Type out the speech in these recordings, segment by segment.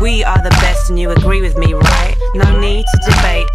We are the best and you agree with me, right? No need to debate.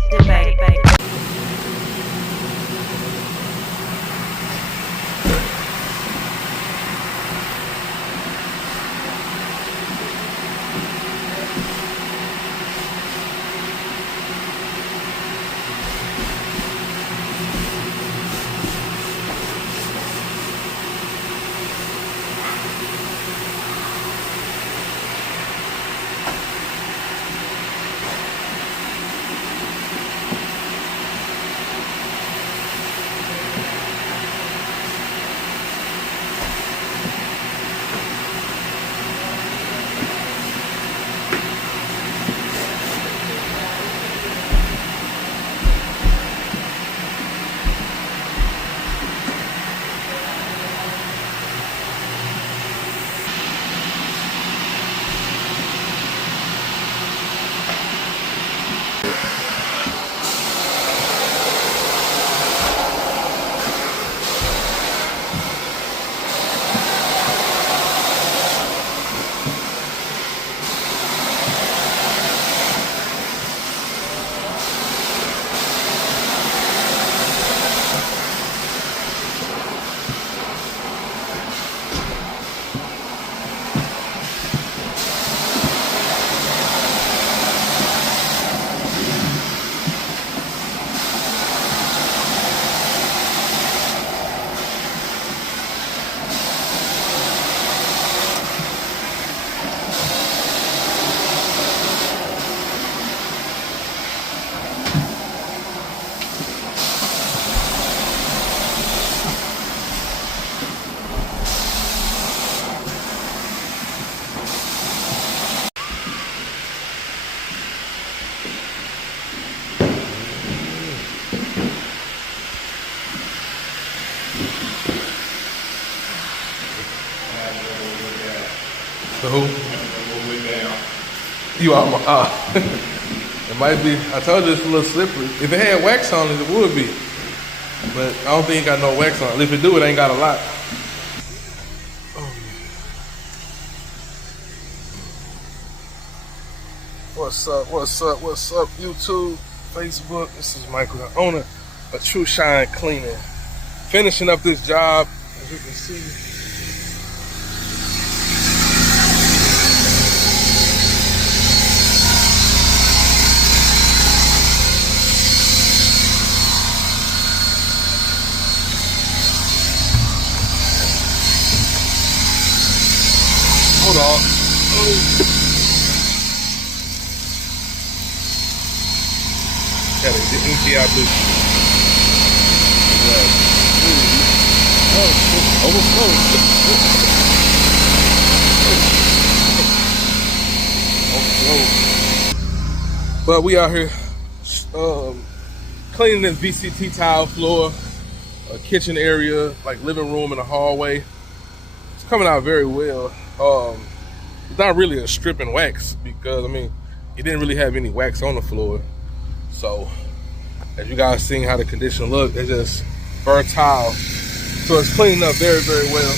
The who? You are my, it might be, I told you it's a little slippery. If it had wax on it, it would be. But I don't think it got no wax on it. If it do, it ain't got a lot. What's up, YouTube, Facebook? This is Michael, the owner of Trushine Cleaning. Finishing up this job, as you can see. Hold on. Gotta empty out this. But we out here cleaning this VCT tile floor, a kitchen area, like living room and a hallway. It's coming out very well. It's not really a strip and wax because, I mean, it didn't really have any wax on the floor. So, as you guys seeing how the condition look, it's just burnt tile. So it's cleaning up very, very well.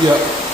Yeah.